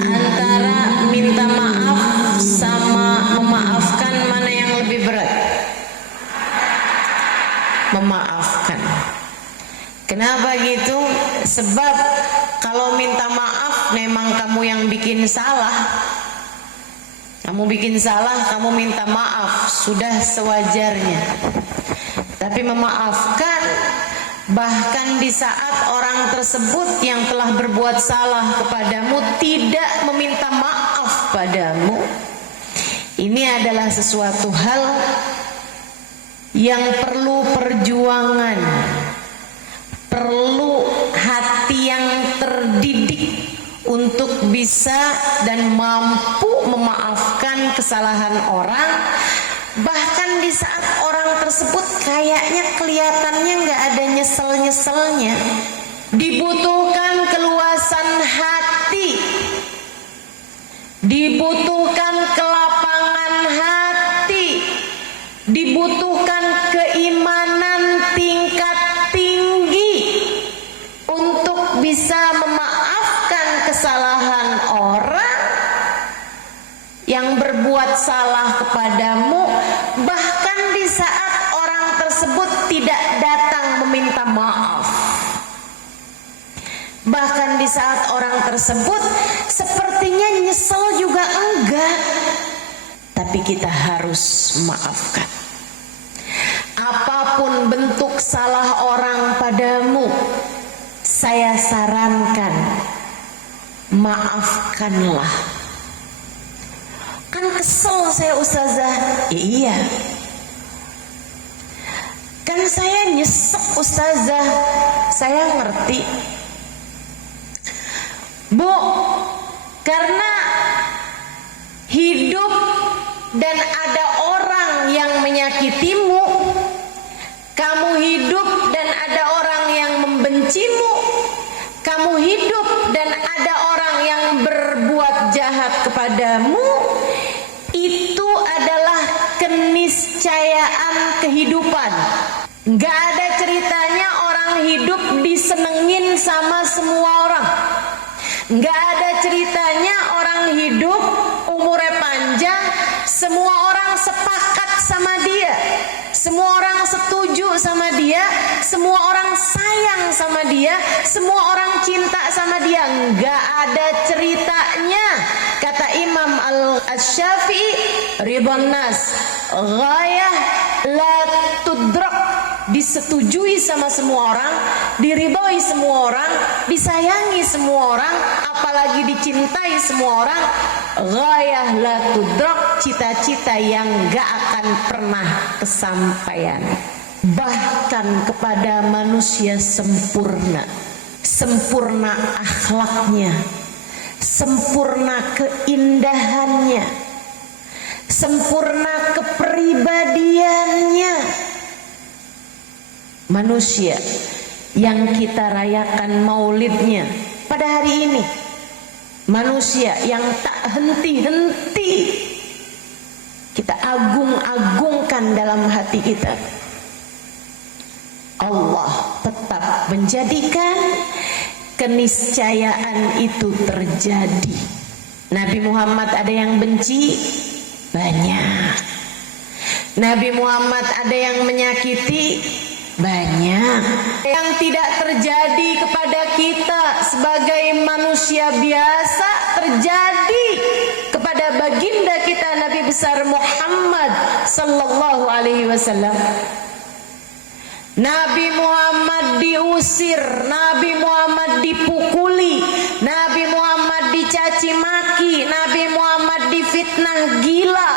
Antara minta maaf sama memaafkan, mana yang lebih berat? Memaafkan. Kenapa gitu? Sebab kalau minta maaf memang kamu yang bikin salah. Kamu bikin salah, kamu minta maaf, sudah sewajarnya. Tapi memaafkan, bahkan di saat orang tersebut yang telah berbuat salah kepadamu tidak meminta maaf padamu, ini adalah sesuatu hal yang perlu perjuangan, perlu hati yang terdidik untuk bisa dan mampu memaafkan kesalahan orang. Bahkan di saat orang tersebut kayaknya kelihatannya nggak ada nyesel-nyeselnya. Dibutuhkan keluasan hati, dibutuhkan kelapangan hati, dibutuhkan keimanan tingkat tinggi untuk bisa memaafkan kesalahan orang yang berbuat salah kepadamu, bahkan di saat orang tersebut tidak datang meminta maaf, bahkan di saat orang tersebut sepertinya nyesel juga enggak, tapi kita harus maafkan. Apapun bentuk salah orang padamu, saya sarankan maafkanlah. Kan kesel saya ustazah. Ya, iya. Kan saya nyesek ustazah. Saya ngerti. Bu, karena hidup dan ada orang yang menyakitimu, kamu hidup dan ada orang yang membencimu, kamu hidup dan ada orang yang berbuat jahat kepadamu, itu adalah keniscayaan kehidupan. Gak ada ceritanya orang hidup disenengin sama semua orang. Gak ada ceritanya orang hidup umurnya panjang, semua orang sepakat sama dia, semua orang setuju sama dia, semua orang sayang sama dia, semua orang cinta sama dia. Gak ada ceritanya. Kata Imam Al-Syafi'i, ridwan nas ghayah la tudrak, disetujui sama semua orang, diridhoi semua orang, disayangi semua orang, apalagi dicintai semua orang. Ghayah la tudrak, cita-cita yang gak akan pernah kesampaian. Bahkan kepada manusia sempurna, sempurna akhlaknya, sempurna keindahannya, sempurna kepribadiannya, manusia yang kita rayakan maulidnya pada hari ini, manusia yang tak henti-henti kita agung-agungkan dalam hati kita, Allah tetap menjadikan keniscayaan itu terjadi. Nabi Muhammad ada yang benci? Banyak. Nabi Muhammad ada yang menyakiti? Banyak. Yang tidak terjadi kepada kita sebagai manusia biasa terjadi kepada baginda kita Nabi besar Muhammad sallallahu alaihi wasallam. Nabi Muhammad diusir, Nabi Muhammad dipukuli, Nabi Muhammad dicaci maki, Nabi Muhammad difitnah gila,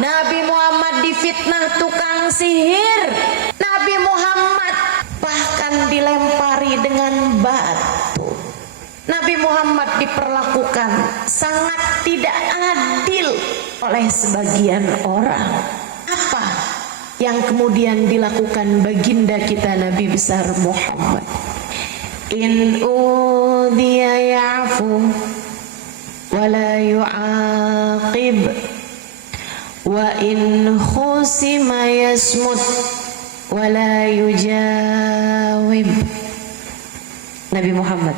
Nabi Muhammad difitnah tukang sihir, Nabi Muhammad bahkan dilempari dengan batu. Nabi Muhammad diperlakukan sangat tidak adil oleh sebagian orang. Apa yang kemudian dilakukan baginda kita Nabi besar Muhammad? In udhiya ya'fu wa la yu'aqib wa in khusima yasmut wa la yujawib. Nabi Muhammad,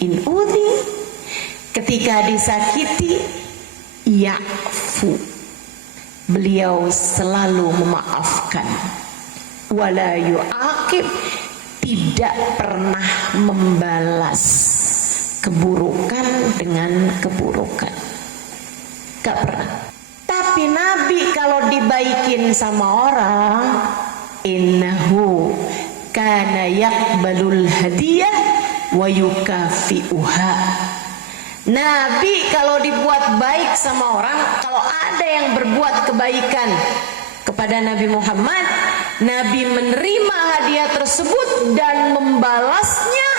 in udhi, ketika disakiti, ya'fu, beliau selalu memaafkan. Wala yu'aqib, tidak pernah membalas keburukan dengan keburukan, gak pernah. Tapi Nabi kalau dibaikin sama orang, innahu kana yaqbalul hadiyah wa yukafi'uha. Nabi kalau dibuat baik sama orang, kalau ada yang berbuat kebaikan kepada Nabi Muhammad, Nabi menerima hadiah tersebut dan membalasnya,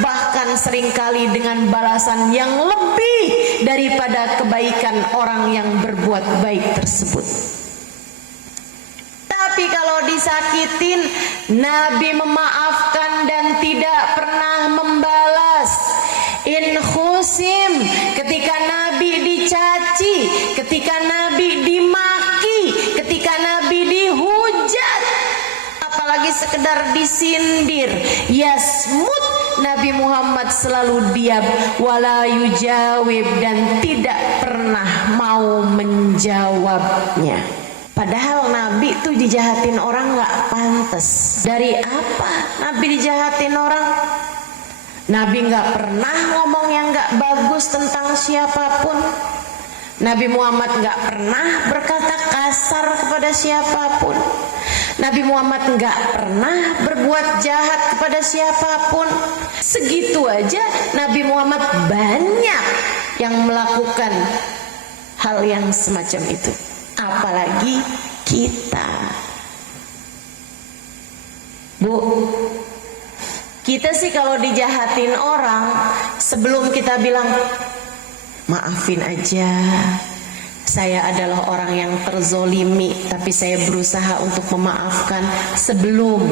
bahkan seringkali dengan balasan yang lebih daripada kebaikan orang yang berbuat baik tersebut. Tapi kalau disakitin, Nabi memaafkan dan tidak pernah membalas. In khusim, ketika Nabi dicaci, ketika Nabi dimaki, ketika Nabi dihujat, apalagi sekedar disindir, yasmut, Nabi Muhammad selalu diam, wala yujawib, dan tidak pernah mau menjawabnya. Padahal Nabi itu dijahatin orang gak pantas. Dari apa Nabi dijahatin orang? Nabi gak pernah ngomong yang gak bagus tentang siapapun. Nabi Muhammad gak pernah berkata kasar kepada siapapun. Nabi Muhammad gak pernah berbuat jahat kepada siapapun. Segitu aja Nabi Muhammad banyak yang melakukan hal yang semacam itu. Apalagi kita, Bu, kita sih kalau dijahatin orang, sebelum kita bilang maafin aja, saya adalah orang yang terzolimi, tapi saya berusaha untuk memaafkan. Sebelum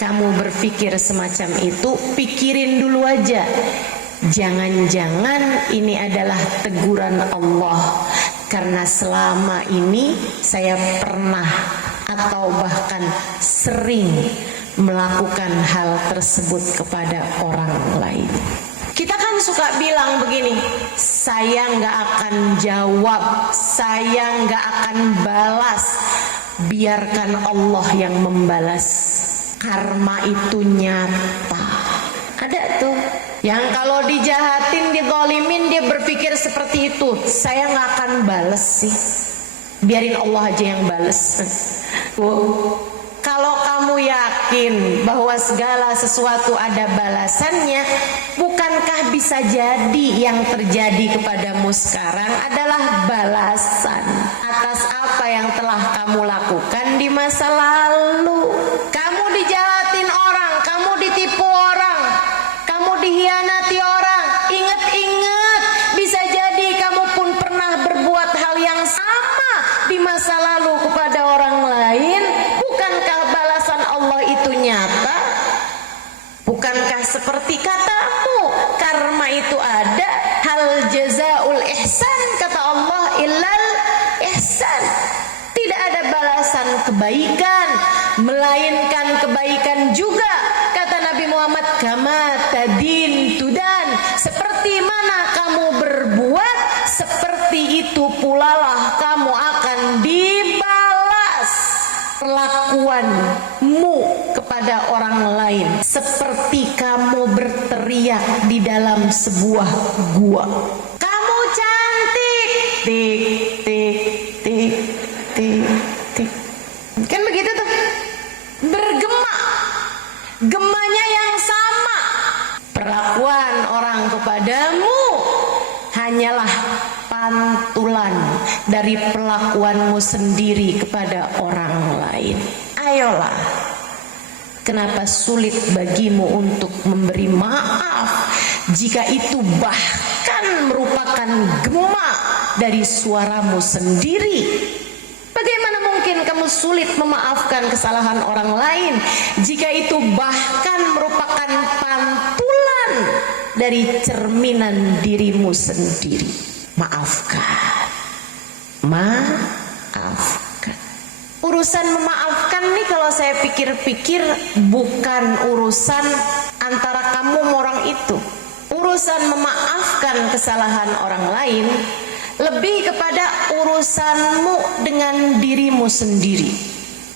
kamu berpikir semacam itu, pikirin dulu aja, jangan-jangan ini adalah teguran Allah karena selama ini saya pernah atau bahkan sering melakukan hal tersebut kepada orang lain. Kita kan suka bilang begini, saya nggak akan jawab, saya nggak akan balas, biarkan Allah yang membalas. Karma itu nyata. Ada tuh yang kalau dijahatin, dizalimin, dia berpikir seperti itu, saya nggak akan bales sih, biarin Allah aja yang bales. Kalau kamu yakin bahwa segala sesuatu ada balasannya, bukankah bisa jadi yang terjadi kepadamu sekarang adalah balasan atas apa yang telah kamu lakukan di masa lalu? Kamu dijahatin orang, kamu ditipu orang, kamu dihianati orang, ingat-ingat, bisa jadi kamu pun pernah berbuat hal yang sama di masa lalu kepada orang lain. Bukankah balasan Allah itu nyata? Bukankah seperti katamu, karma itu ada, hal jazaul ihsan, kata Allah, illal ihsan. Tidak ada balasan kebaikan melainkan kebaikan juga, kata Nabi Muhammad, kama tadin tudan, seperti mana kamu berbuat, seperti itu pula lah kamu akan dibalas. Perlakuanmu kepada orang lain seperti kamu berteriak di dalam sebuah gua, kamu cantik, tik tik tik tik tik, kan begitu tuh, bergema, gemanya yang sama. Perlakuan orang kepadamu hanyalah pantulan dari perlakuanmu sendiri kepada orang lain. Ayolah, kenapa sulit bagimu untuk memberi maaf jika itu bahkan merupakan gema dari suaramu sendiri? Bagaimana mungkin kamu sulit memaafkan kesalahan orang lain jika itu bahkan merupakan pantulan dari cerminan dirimu sendiri? Maafkan, maafkan. Urusan memaafkan ini kalau saya pikir-pikir bukan urusan antara kamu sama orang itu. Urusan memaafkan kesalahan orang lain lebih kepada urusanmu dengan dirimu sendiri.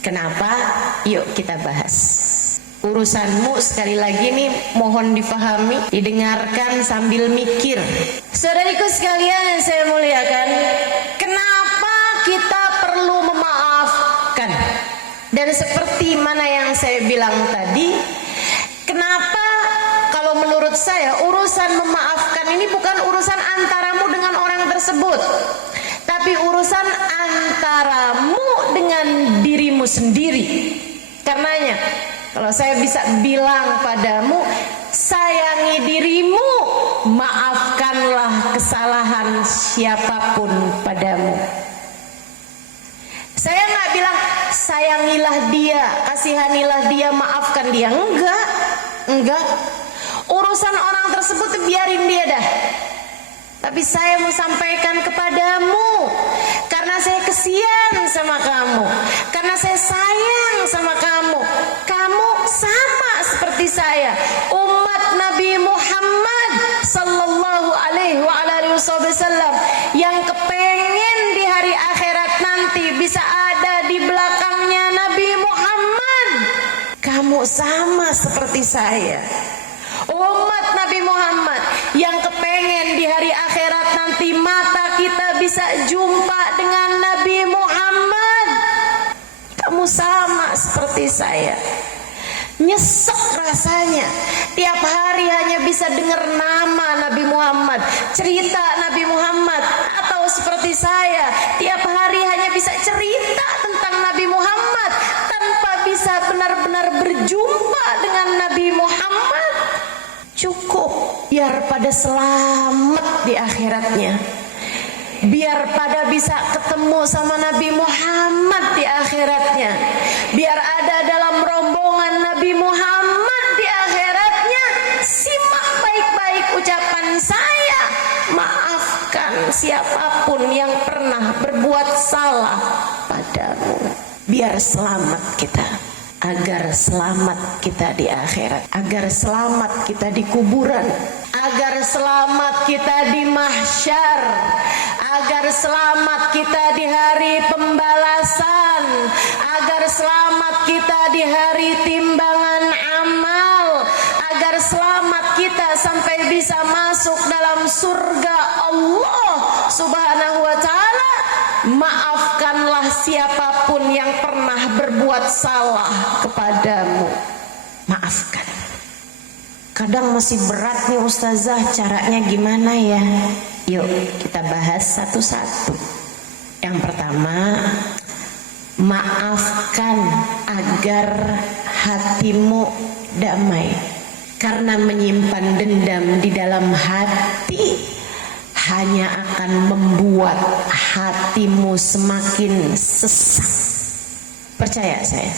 Kenapa? Yuk kita bahas. Urusanmu sekali lagi nih mohon difahami, didengarkan sambil mikir. Saudariku sekalian yang saya muliakan, kenapa kita perlu memaafkan? Dan seperti mana yang saya bilang tadi, kenapa kalau menurut saya urusan memaafkan ini bukan urusan antaramu dengan orang tersebut, tapi urusan antaramu dengan dirimu sendiri. Karenanya kalau saya bisa bilang padamu, sayangi dirimu, maafkanlah kesalahan siapapun padamu. Saya nggak bilang sayangilah dia, kasihanilah dia, maafkan dia. Enggak. Urusan orang tersebut biarin dia dah. Tapi saya mau sampaikan kepadamu, karena saya kesian sama kamu, karena saya sayang sama kamu. Kamu sama seperti saya, umat Nabi Muhammad sallallahu alaihi wasallam, yang kepengen di hari akhirat nanti bisa ada di belakangnya Nabi Muhammad. Kamu sama seperti saya, umat Nabi Muhammad, yang kepengen di hari akhirat nanti mata kita bisa jumpa dengan Nabi Muhammad. Kamu sama seperti saya. Nyesek rasanya tiap hari hanya bisa dengar nama Nabi Muhammad, cerita Nabi Muhammad. Atau seperti saya, tiap hari hanya bisa cerita tentang Nabi Muhammad tanpa bisa benar-benar berjumpa dengan Nabi Muhammad. Cukup biar pada selamat di akhiratnya, biar pada bisa ketemu sama Nabi Muhammad di akhiratnya, biar ada dalam rombongan Nabi Muhammad di akhiratnya. Simak baik-baik ucapan saya, maafkan siapapun yang pernah berbuat salah padamu, biar selamat kita. Agar selamat kita di akhirat, agar selamat kita di kuburan, agar selamat kita di mahsyar, agar selamat kita di hari pembalasan, agar selamat kita di hari timbangan amal, agar selamat kita sampai bisa masuk dalam surga Allah Subhanahu wa ta'ala. Maafkanlah siapapun yang pernah berbuat salah kepadamu. Maafkan. Kadang masih berat nih ustazah, caranya gimana ya? Yuk kita bahas satu-satu. Yang pertama, maafkan agar hatimu damai. Karena menyimpan dendam di dalam hati hanya akan membuat hatimu semakin sesak. Percaya saya,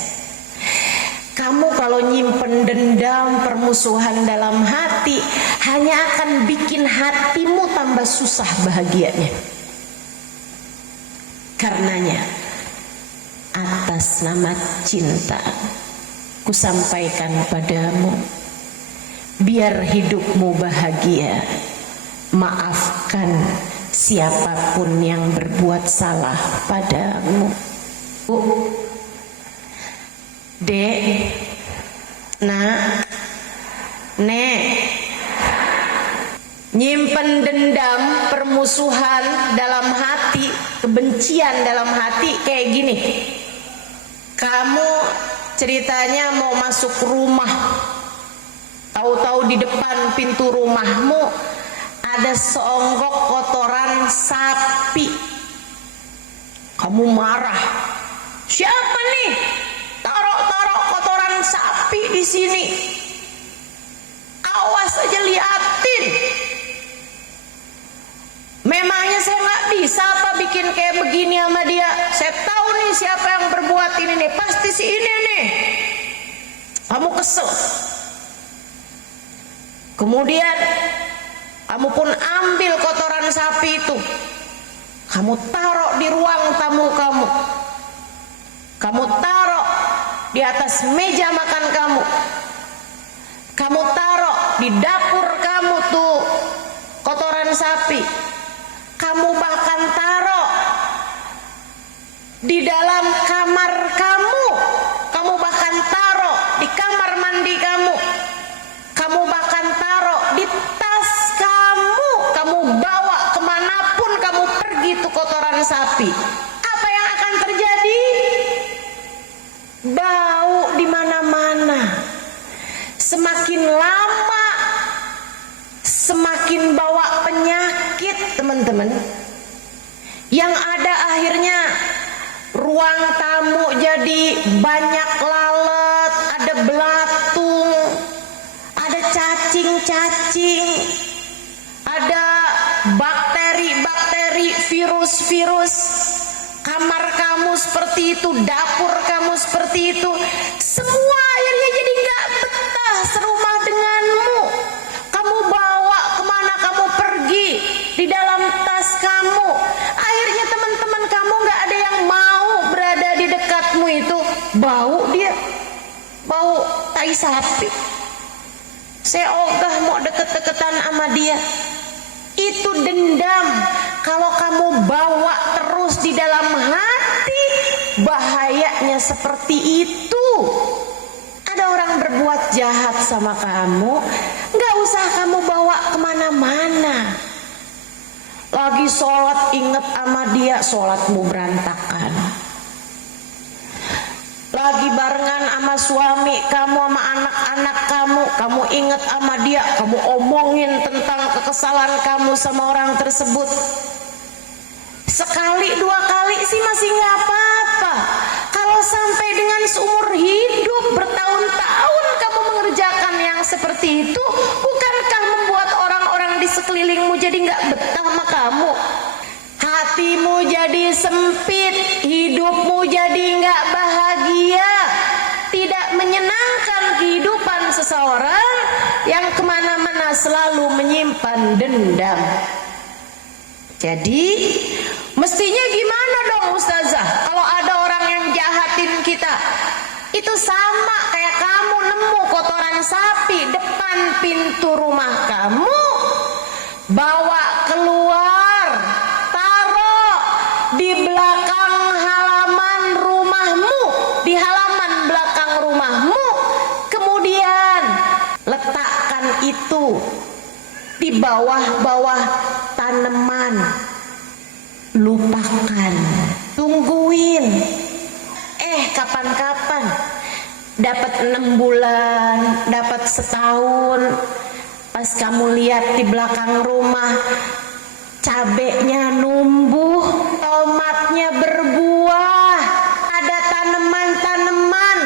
kamu kalau nyimpen dendam, permusuhan dalam hati, hanya akan bikin hatimu tambah susah bahagianya. Karenanya, atas nama cinta, kusampaikan padamu, biar hidupmu bahagia, maafkan siapapun yang berbuat salah padamu. Dek, nak, nek, nyimpen dendam, permusuhan dalam hati, kebencian dalam hati kayak gini. Kamu ceritanya mau masuk rumah, tahu-tahu di depan pintu rumahmu ada seonggok kotoran sapi. Kamu marah. Siapa nih taruh kotoran sapi di sini? Awas aja, liatin. Memangnya saya nggak bisa apa bikin kayak begini sama dia? Saya tahu nih siapa yang berbuat ini nih. Pasti si ini nih. Kamu kesel. Kemudian kamu pun ambil kotoran sapi itu, kamu taruh di ruang tamu kamu. Kamu taruh di atas meja makan kamu. Kamu taruh di dapur kamu tuh kotoran sapi. Kamu bahkan taruh di dalam kamar kamu. Kamu bahkan taruh di kamar mandi kamu. Kamu bahkan taruh di tas kamu. Kamu bawa kemanapun kamu pergi tuh kotoran sapi. Apa yang akan terjadi? Bau di mana-mana. Semakin lama semakin bawa penyakit, teman-teman. Yang ada akhirnya ruang tamu jadi banyak lalat, ada belatung, ada cacing-cacing, ada bakteri-bakteri, virus-virus. Kamar kamu seperti itu, dapur kamu seperti itu. Semua akhirnya jadi gak betah serumah denganmu. Kamu bawa kemana kamu pergi, di dalam tas kamu. Akhirnya teman-teman kamu gak ada yang mau berada di dekatmu itu. Bau dia, bau tai sapi. Saya ogah mau deket-deketan sama dia. Itu dendam. Kalau kamu bawa terus di dalam hati, bahayanya seperti itu. Ada orang berbuat jahat sama kamu, gak usah kamu bawa kemana-mana. Lagi sholat inget sama dia, sholatmu berantakan. Lagi barengan sama suami kamu, sama anak-anak kamu inget sama dia, kamu omongin tentang kekesalan kamu sama orang tersebut. Sekali dua kali sih masih nggak apa-apa. Kalau sampai dengan seumur hidup bertahun-tahun kamu mengerjakan yang seperti itu, bukankah membuat orang-orang di sekelilingmu jadi nggak betah sama kamu? Hatimu jadi sempit, hidupmu jadi nggak bahagia, tidak menyenangkan kehidupan seseorang yang kemana-mana selalu menyimpan dendam. Jadi mestinya gimana dong Ustazah kalau ada orang yang jahatin kita? Itu sama kayak kamu nemu kotoran sapi depan pintu rumah kamu, bawa keluar, taruh di belakang halaman rumahmu, di halaman belakang rumahmu, kemudian letakkan itu di bawah-bawah tanaman. Lupakan, tungguin. Kapan-kapan dapat 6 bulan, dapat setahun, pas kamu lihat di belakang rumah cabenya numbuh, tomatnya berbuah, ada tanaman-tanaman,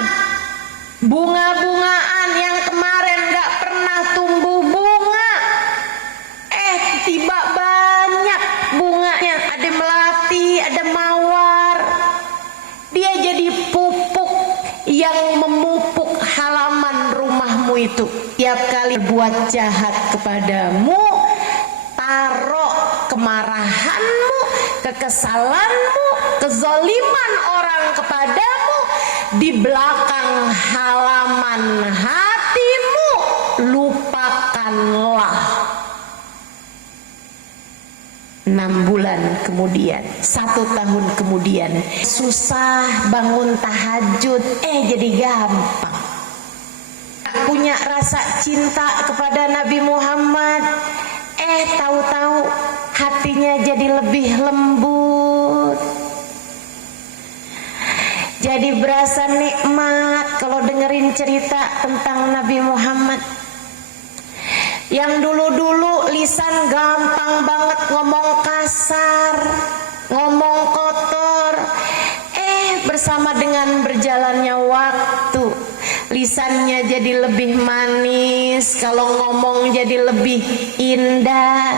bunga-bungaan yang kemarin gak pernah tumbuh bunga, tiba banyak bunganya, ada melati, ada mawar. Dia jadi pupuk yang memupuk halaman rumahmu itu. Tiap kali buat jahat kepadamu, taruh kemarahanmu, kekesalanmu, kezaliman orang kepadamu di belakang halaman hatimu. Lupakanlah. 6 bulan kemudian, 1 tahun kemudian, susah bangun tahajud, jadi gampang. Punya rasa cinta kepada Nabi Muhammad, tahu-tahu hatinya jadi lebih lembut, jadi berasa nikmat kalau dengerin cerita tentang Nabi Muhammad. Yang dulu-dulu lisan gampang banget ngomong kasar, ngomong kotor. Bersama dengan berjalannya waktu, lisannya jadi lebih manis, kalau ngomong jadi lebih indah,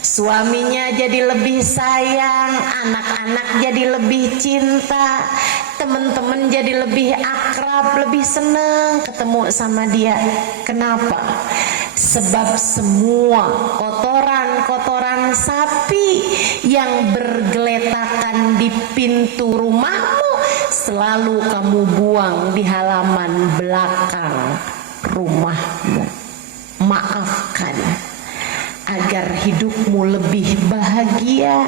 suaminya jadi lebih sayang, anak-anak jadi lebih cinta, teman-teman jadi lebih akrab, lebih senang ketemu sama dia. Kenapa? Sebab semua kotoran-kotoran sapi yang bergeletakan di pintu rumahmu selalu kamu buang di halaman belakang rumahmu. Maafkan agar hidupmu lebih bahagia.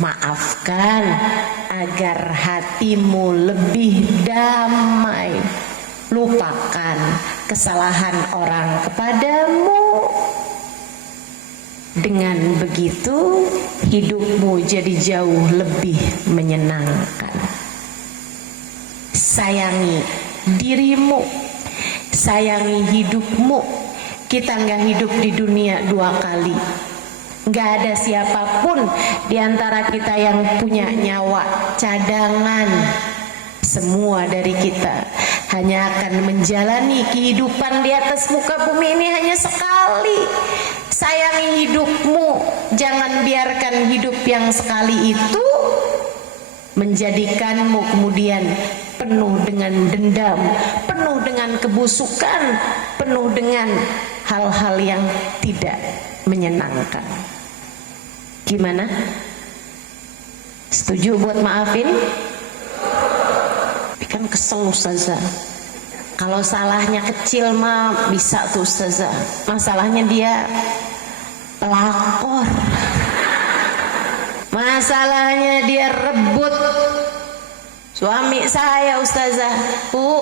Maafkan agar hatimu lebih damai. Lupakan kesalahan orang kepadamu. Dengan begitu hidupmu jadi jauh lebih menyenangkan. Sayangi dirimu, sayangi hidupmu. Kita nggak hidup di dunia dua kali. Nggak ada siapapun di antara kita yang punya nyawa cadangan. Semua dari kita hanya akan menjalani kehidupan di atas muka bumi ini hanya sekali. Sayangi hidupmu, jangan biarkan hidup yang sekali itu menjadikanmu kemudian penuh dengan dendam, penuh dengan kebusukan, penuh dengan hal-hal yang tidak menyenangkan. Gimana? Setuju buat maafin? Tapi kan kesel Ustazah. Kalau salahnya kecil mah bisa tuh Ustazah. Masalahnya dia pelakor. Masalahnya dia rebut suami saya Ustazah.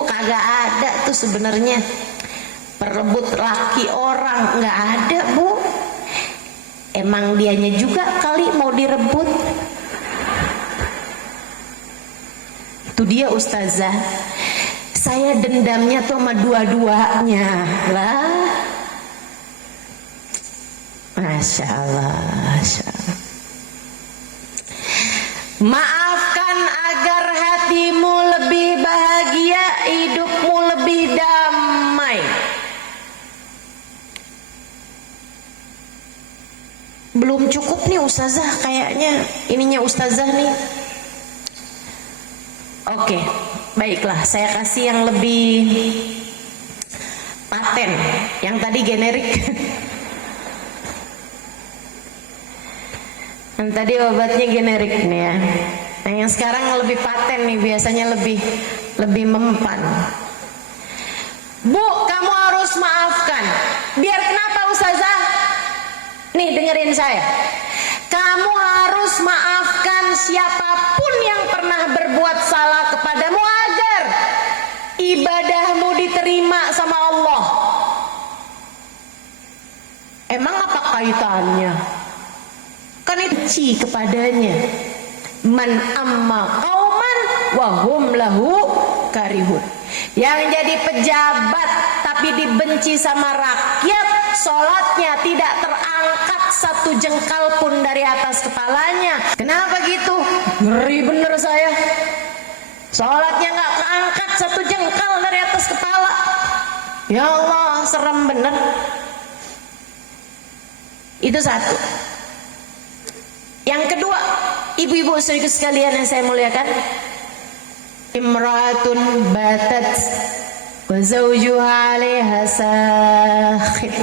Kagak ada tuh sebenarnya perebut laki orang, nggak ada Bu. Emang dianya juga kali mau direbut. Itu dia Ustazah. Saya dendamnya tuh sama dua-duanya lah. Masya Allah, Masya Allah. Maafkan agar hatimu lebih bahagia, hidupmu lebih damai. Belum cukup nih Ustazah kayaknya. Ininya Ustazah nih. Oke, baiklah, saya kasih yang lebih paten. Yang tadi generik. Yang tadi obatnya generik nih ya. Nah, yang sekarang lebih paten nih, biasanya lebih mempan. Bu, kamu harus maafkan. Biar kenapa Ustazah? Nih dengerin saya. Kamu harus maafkan siapapun yang pernah berbuat salah kepadamu agar ibadahmu diterima sama Allah. Emang apa kaitannya? Kan itu kepadanya. Man amma qauman wa hum lahu karihun. Yang jadi pejabat tapi dibenci sama rakyat, sholatnya tidak terangkat satu jengkal pun dari atas kepalanya. Kenapa gitu? Ngeri bener saya. Sholatnya nggak keangkat satu jengkal dari atas kepala. Ya Allah, serem bener. Itu satu. Yang kedua, ibu-ibu saudaraku sekalian yang saya muliakan, imra'atun batat wa zawjuha 'alaiha sakhit.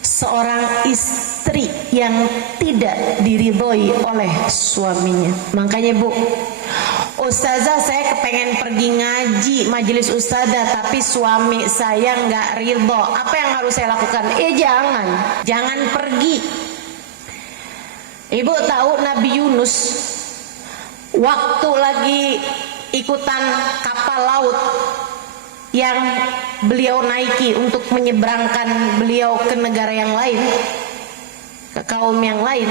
Seorang istri yang tidak diridhoi oleh suaminya. Makanya Bu, Ustazah saya kepengen pergi ngaji majelis Ustazah, tapi suami saya nggak ridho. Apa yang harus saya lakukan? Jangan pergi. Ibu tahu Nabi Yunus waktu lagi ikutan kapal laut yang beliau naiki untuk menyeberangkan beliau ke negara yang lain, ke kaum yang lain,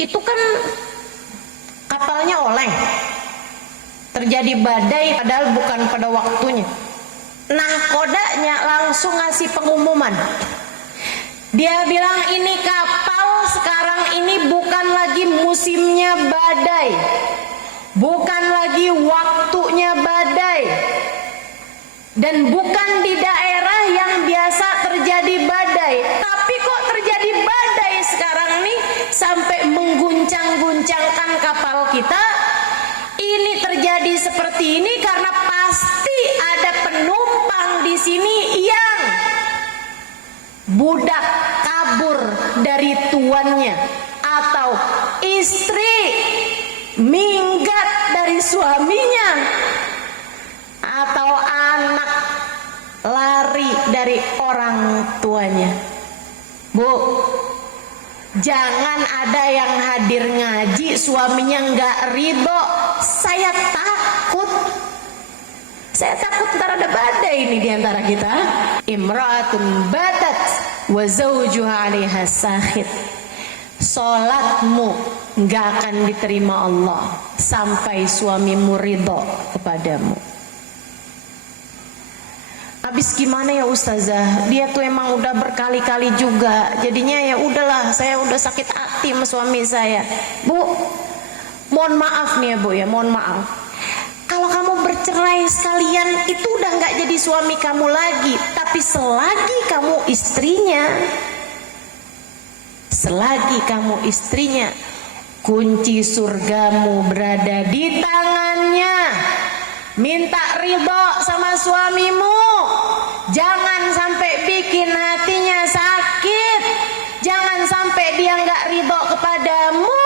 itu kan kapalnya oleng, terjadi badai padahal bukan pada waktunya. Nah, kodanya langsung ngasih pengumuman. Dia bilang ini kapal sekarang ini bukan lagi musimnya badai, bukan lagi waktunya badai, dan bukan di daerah yang biasa terjadi badai. Tapi kok terjadi badai sekarang nih sampai mengguncang-guncangkan kapal kita. Ini terjadi seperti ini karena pasti ada penumpang di sini yang budak kabur dari tuannya, atau istri minggat dari suaminya, atau anak lari dari orang tuanya. Bu, jangan ada yang hadir ngaji suaminya nggak ridho. Saya takut ntar ada badai ini diantara kita. Imra'atun batat wa zawjuha 'alaiha sakhit. Salatmu nggak akan diterima Allah sampai suamimu ridho kepadamu. Habis gimana ya ustazah? Dia tuh emang udah berkali-kali juga. Jadinya ya udahlah, saya udah sakit hati sama suami saya. Bu, mohon maaf nih ya Bu ya, mohon maaf. Kalau kamu bercerai sekalian itu udah nggak jadi suami kamu lagi. Tapi selagi kamu istrinya, kunci surgamu berada di tangannya. Minta ridho sama suamimu. Jangan sampai bikin hatinya sakit. Jangan sampai dia nggak ridho kepadamu.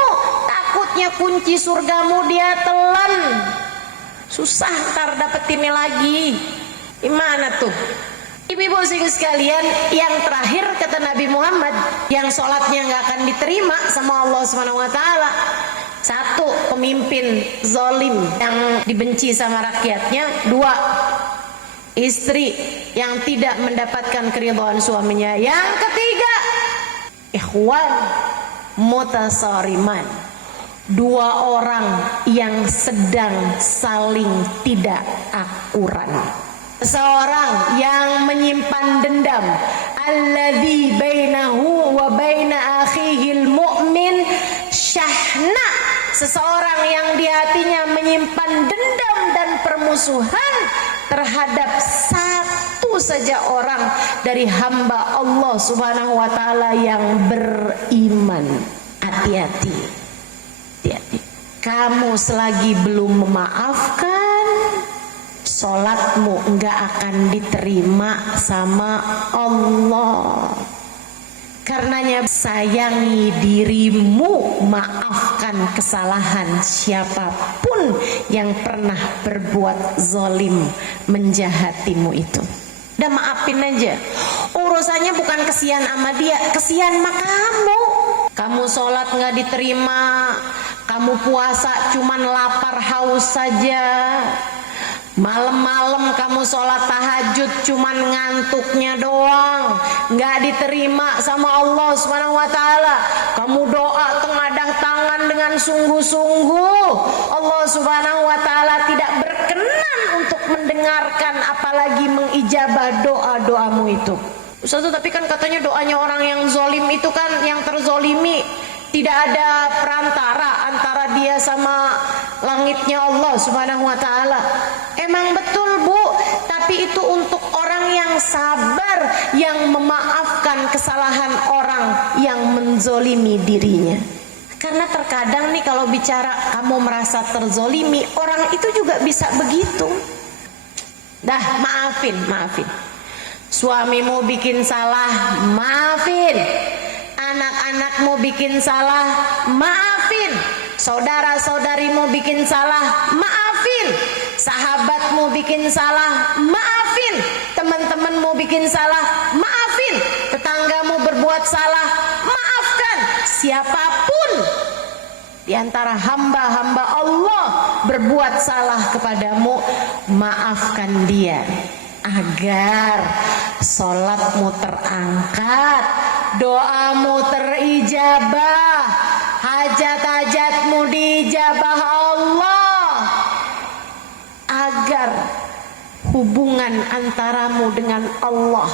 Takutnya kunci surgamu dia telan. Susah ntar dapetinnya lagi. Gimana tuh? Ibu-ibu sekalian, yang terakhir kata Nabi Muhammad, yang sholatnya nggak akan diterima sama Allah SWT. Satu, pemimpin zalim yang dibenci sama rakyatnya. Dua, istri yang tidak mendapatkan keridhaan suaminya. Yang ketiga, ikhwan mutasariman, dua orang yang sedang saling tidak akuran. Seorang yang menyimpan dendam, alladzi bainahu wa baina akhihil mu'min syahna. Seseorang yang di hatinya menyimpan dendam dan permusuhan terhadap satu saja orang dari hamba Allah Subhanahu wa taala yang beriman. Hati-hati. Hati-hati. Kamu selagi belum memaafkan, sholatmu enggak akan diterima sama Allah. Karenanya sayangi dirimu, maafkan kesalahan siapapun yang pernah berbuat zalim menjahatimu itu. Udah maafin aja. Urusannya bukan kesian sama dia, kesian sama kamu. Kamu sholat nggak diterima, kamu puasa cuman lapar haus saja. Malam-malam kamu sholat tahajud cuman ngantuknya doang, nggak diterima sama Allah Subhanahu wa taala. Kamu doa tengadang tangan dengan sungguh-sungguh, Allah Subhanahu wa taala tidak berkenan untuk mendengarkan apalagi mengijabah doa-doamu itu. Ustaz, tapi kan katanya doanya orang yang zolim itu kan, yang terzolimi, tidak ada perantara antara dia sama langitnya Allah Subhanahu wa taala. Emang betul Bu, tapi itu untuk orang yang sabar, yang memaafkan kesalahan orang yang menzolimi dirinya. Karena terkadang nih kalau bicara kamu merasa terzolimi, orang itu juga bisa begitu. Dah, maafin. Suamimu bikin salah, maafin. Anak-anakmu bikin salah, maafin. Saudara-saudarimu bikin salah, maafin. Sahabatmu bikin salah, maafin. Teman-temanmu bikin salah, maafin. Tetanggamu berbuat salah, maafkan. Siapapun di antara hamba-hamba Allah berbuat salah kepadamu, maafkan dia, agar sholatmu terangkat, doamu terijabah, hajat-hajatmu diijabah Allah, agar hubungan antaramu dengan Allah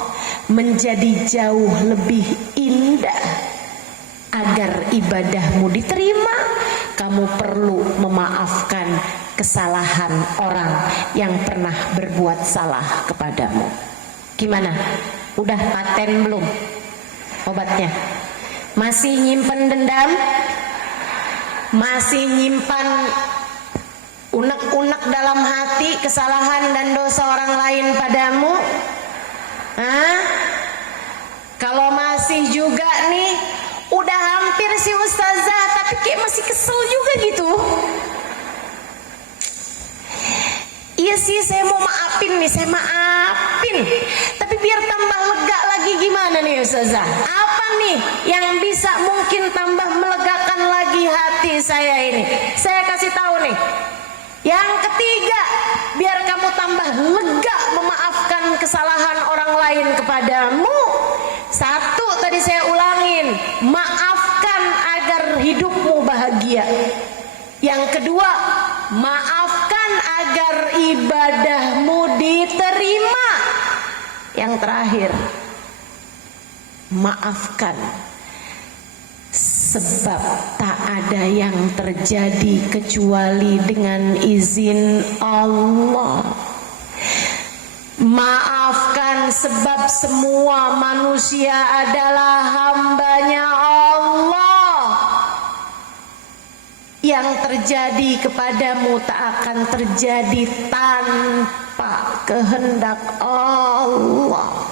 menjadi jauh lebih indah. Agar ibadahmu diterima, kamu perlu memaafkan kesalahan orang yang pernah berbuat salah kepadamu. Gimana? Udah paten belum obatnya? Masih nyimpen dendam? Masih nyimpan unek-unek dalam hati kesalahan dan dosa orang lain padamu? Hah? Kalau masih juga nih, udah hampir sih ustazah, tapi kayak masih kesel juga gitu. Iya sih, saya mau maafin nih, saya maafin. Tapi biar tambah lega lagi gimana nih Ustazah? Apa nih yang bisa mungkin tambah melegakan lagi hati saya ini? Saya kasih tahu nih. Yang ketiga, biar kamu tambah lega memaafkan kesalahan orang lain kepadamu. Satu, tadi saya ulangin, maafkan agar hidupmu bahagia. Yang kedua, maafkan agar ibadahmu diterima. Yang terakhir, maafkan sebab tak ada yang terjadi kecuali dengan izin Allah. Maafkan sebab semua manusia adalah hambanya Allah. Yang terjadi kepadamu tak akan terjadi tanpa kehendak Allah.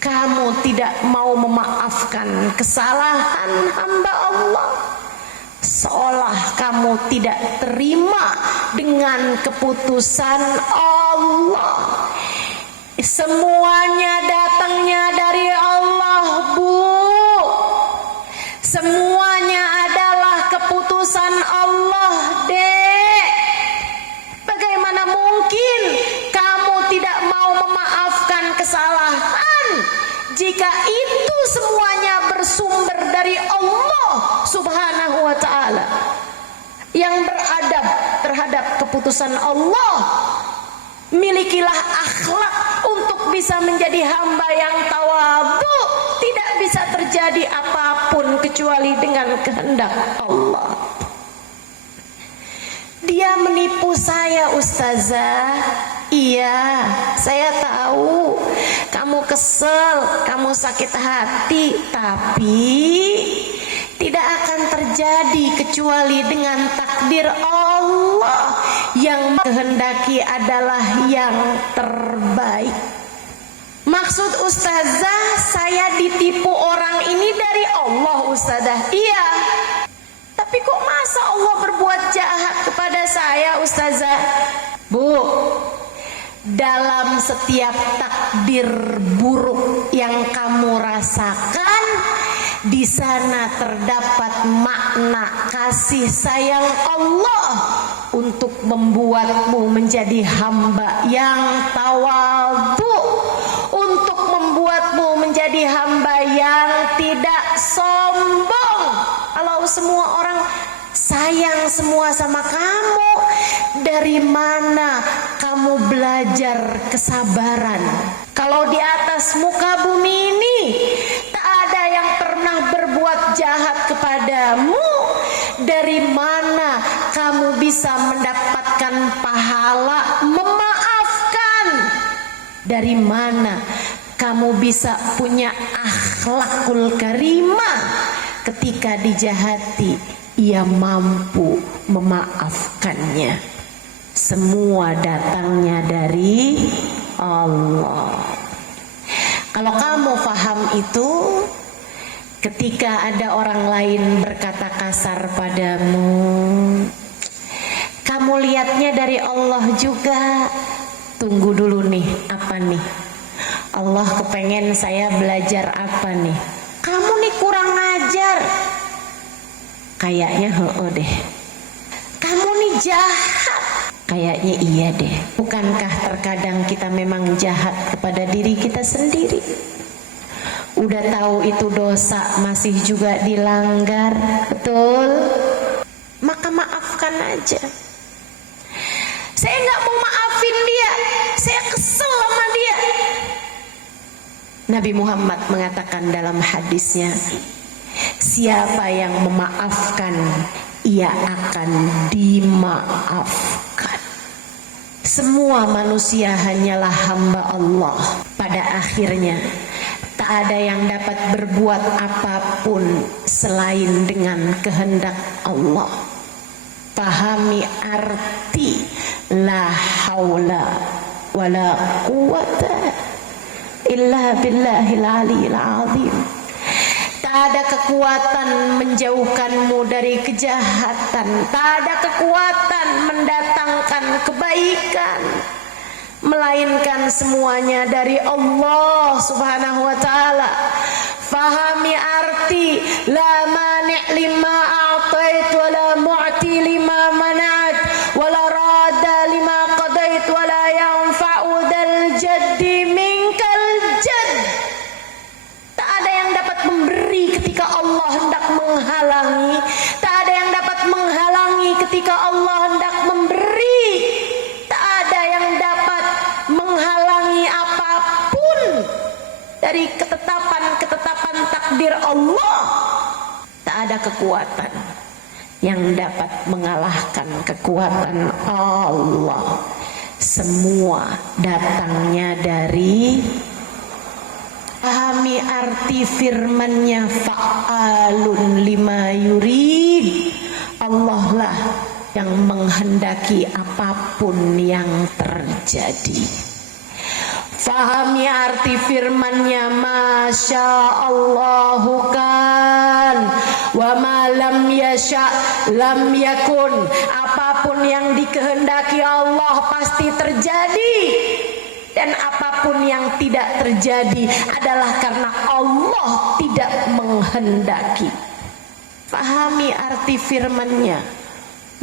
Kamu tidak mau memaafkan kesalahan hamba Allah, seolah kamu tidak terima dengan keputusan Allah. Semuanya datangnya dari Allah, Bu. Semuanya adalah keputusan Allah, Dek. Bagaimana mungkin kamu tidak mau memaafkan kesalahan jika itu semuanya bersumber dari Allah Subhanahu wa ta'ala, yang beradab terhadap keputusan Allah? Milikilah akhlak untuk bisa menjadi hamba yang tawadhu. Tidak bisa terjadi apapun kecuali dengan kehendak Allah. Dia menipu saya, Ustazah. Iya, saya tahu kamu kesel, kamu sakit hati, tapi tidak akan terjadi kecuali dengan takdir Allah. Yang kehendaki adalah yang terbaik. Maksud Ustazah, saya ditipu orang ini dari Allah, Ustazah. Iya. Tapi kok masa Allah berbuat jahat kepada saya, Ustazah? Bu, dalam setiap takdir buruk yang kamu rasakan, di sana terdapat makna kasih sayang Allah untuk membuatmu menjadi hamba yang tawadhu, untuk membuatmu menjadi hamba yang tidak sombong. Kalau semua orang sayang semua sama kamu, dari mana kamu belajar kesabaran? Kalau di atas muka bumi ini tak ada yang pernah berbuat jahat kepadamu, dari mana kamu bisa mendapatkan pahala memaafkan? Dari mana kamu bisa punya akhlakul karimah? Ketika dijahati, ia mampu memaafkannya. Semua datangnya dari Allah. Kalau kamu paham itu, ketika ada orang lain berkata kasar padamu, kamu lihatnya dari Allah juga. Tunggu dulu nih, apa nih? Allah kepengen saya belajar apa nih? Kamu nih kurang ajar. Kayaknya deh. Kamu nih jahat. Kayaknya iya deh. Bukankah terkadang kita memang jahat kepada diri kita sendiri? Udah tahu itu dosa masih juga dilanggar, betul? Maka maafkan aja. Saya nggak mau maafin dia, saya kesel sama dia. Nabi Muhammad mengatakan dalam hadisnya, siapa yang memaafkan, ia akan dimaafkan. Semua manusia hanyalah hamba Allah. Pada akhirnya tak ada yang dapat berbuat apapun selain dengan kehendak Allah. Pahami arti la haula wala quwata illa billahil aliyil azim. Tak ada kekuatan menjauhkanmu dari kejahatan. Tak ada kekuatan mendatangkan mendatangkan kebaikan, melainkan semuanya dari Allah Subhanahu wa taala. Fahami arti la mani' lima a'tait wa la mu'ti lima mana'at wa la rada lima qadait wa la yanfa'u dal jaddi minkal jadd. Tak ada yang dapat memberi ketika Allah hendak menghalangi, tak ada yang dapat menghalangi ketika Allah hendak memberi, tak ada yang dapat menghalangi apapun dari ketetapan takdir Allah. Tak ada kekuatan yang dapat mengalahkan kekuatan Allah. Semua datangnya dari. Pahami arti firman-Nya, fa'alun lima yurid. Allah lah yang menghendaki apapun yang terjadi. Fahami arti firman-Nya, masya Allahu kan wa ma lam yasha lam yakun. Apapun yang dikehendaki Allah pasti terjadi, dan apapun yang tidak terjadi adalah karena Allah tidak menghendaki. Pahami arti firman-Nya,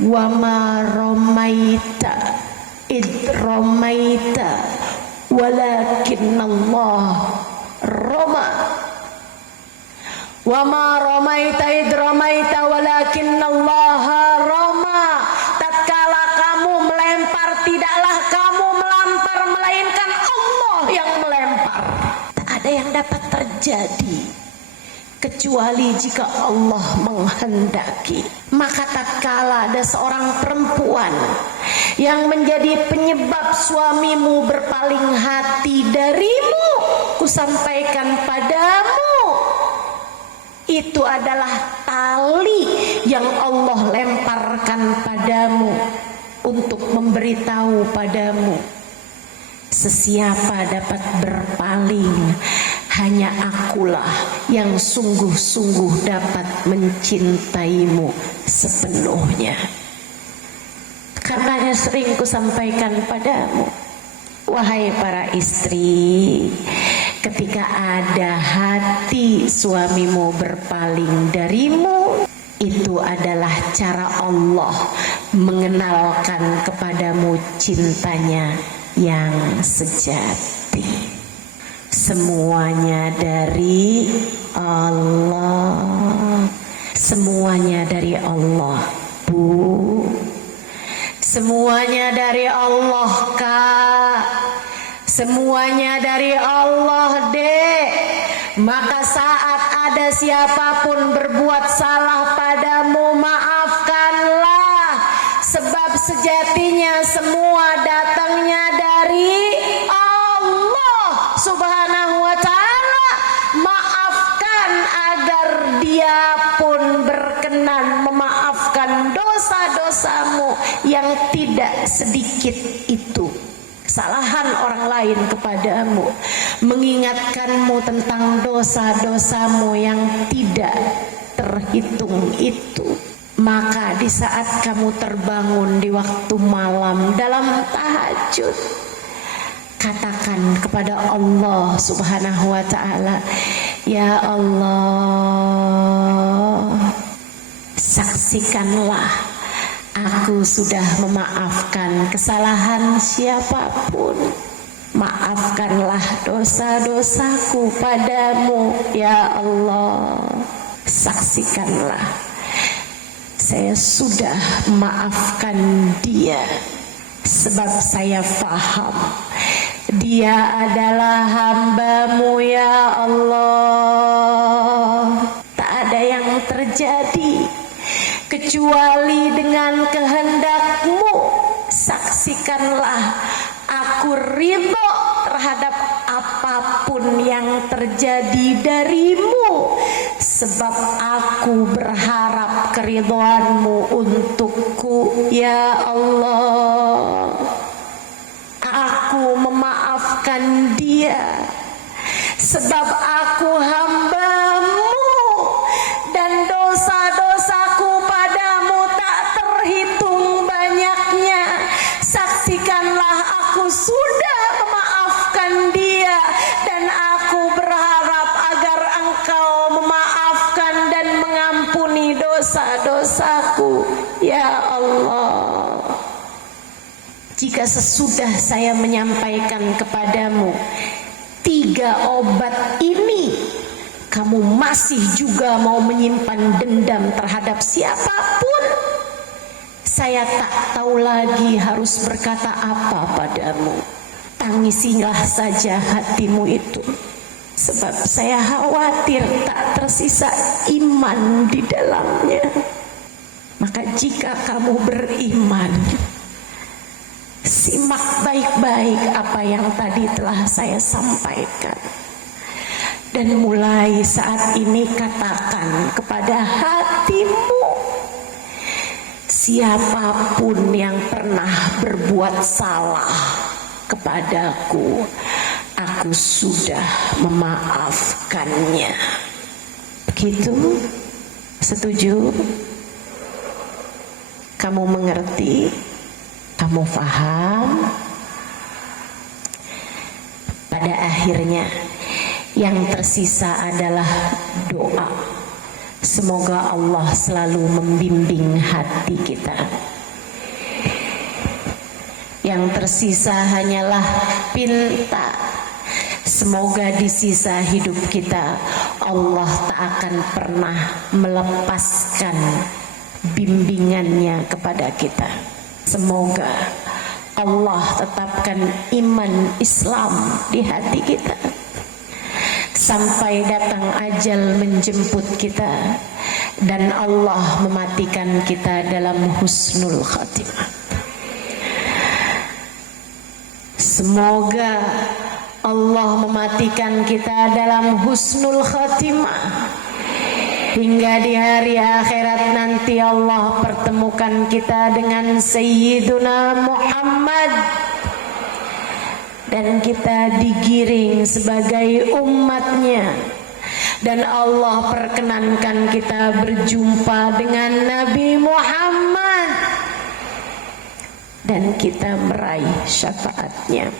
wa ma romaita id romaita walakinnallah roma. Wa ma romaita id romaita walakinnallaha roma. Tatkala kamu melempar, tidaklah kamu melempar, melainkan Allah yang melempar. Tak ada yang dapat terjadi kecuali jika Allah menghendaki. Maka tatkala ada seorang perempuan yang menjadi penyebab suamimu berpaling hati darimu, kusampaikan padamu, itu adalah tali yang Allah lemparkan padamu untuk memberitahu padamu, sesiapa dapat berpaling, hanya akulah yang sungguh-sungguh dapat mencintaimu sepenuhnya. Karenanya sering kusampaikan padamu, wahai para istri, ketika ada hati suamimu berpaling darimu, itu adalah cara Allah mengenalkan kepadamu cintanya yang sejati. Semuanya dari Allah, semuanya dari Allah, Bu. Semuanya dari Allah, Kak. Semuanya dari Allah, Dek. Maka saat ada siapapun berbuat salah padamu, maafkanlah. Sebab sejatinya semua datangnya dari Allah Subhanahu wa ta'ala. Maafkan agar Dia pun berkenan memaafkan dosa-dosamu yang tidak sedikit itu. Kesalahan orang lain kepadamu, mengingatkanmu tentang dosa-dosamu yang tidak terhitung itu. Maka di saat kamu terbangun di waktu malam dalam tahajud, katakan kepada Allah Subhanahu wa ta'ala, ya Allah, saksikanlah aku sudah memaafkan kesalahan siapapun. Maafkanlah dosa-dosaku padamu, ya Allah. Saksikanlah saya sudah memaafkan dia, sebab saya faham dia adalah hamba-Mu, ya Allah. Tak ada yang terjadi kecuali dengan kehendak-Mu. Saksikanlah aku ridho terhadap apapun yang terjadi dari-Mu, sebab aku berharap keridhaan-Mu untukku, ya Allah. Aku memaafkan dia sebab aku hamba-Mu, dan dosa-dosaku padamu tak terhitung banyaknya. sudah memaafkan dia, dan aku berharap agar Engkau memaafkan dan mengampuni dosa-dosaku, ya Allah. Jika sesudah saya menyampaikan kepadamu 3 obat ini, kamu masih juga mau menyimpan dendam terhadap siapapun, saya tak tahu lagi harus berkata apa padamu. Tangisilah saja hatimu itu, sebab saya khawatir tak tersisa iman di dalamnya. Maka jika kamu beriman, simak baik-baik apa yang tadi telah saya sampaikan, dan mulai saat ini katakan kepada hatimu, siapapun yang pernah berbuat salah kepadaku, aku sudah memaafkannya. Begitu? Setuju? Kamu mengerti? Kamu paham? Pada akhirnya yang tersisa adalah doa. Semoga Allah selalu membimbing hati kita. Yang tersisa hanyalah pinta. Semoga di sisa hidup kita Allah tak akan pernah melepaskan bimbingannya kepada kita. Semoga Allah tetapkan iman Islam di hati kita sampai datang ajal menjemput kita dan Allah mematikan kita dalam husnul khatimah. Semoga Allah mematikan kita dalam husnul khatimah, hingga di hari akhirat nanti Allah pertemukan kita dengan Sayyiduna Muhammad, dan kita digiring sebagai umatnya, dan Allah perkenankan kita berjumpa dengan Nabi Muhammad, dan kita meraih syafaatnya.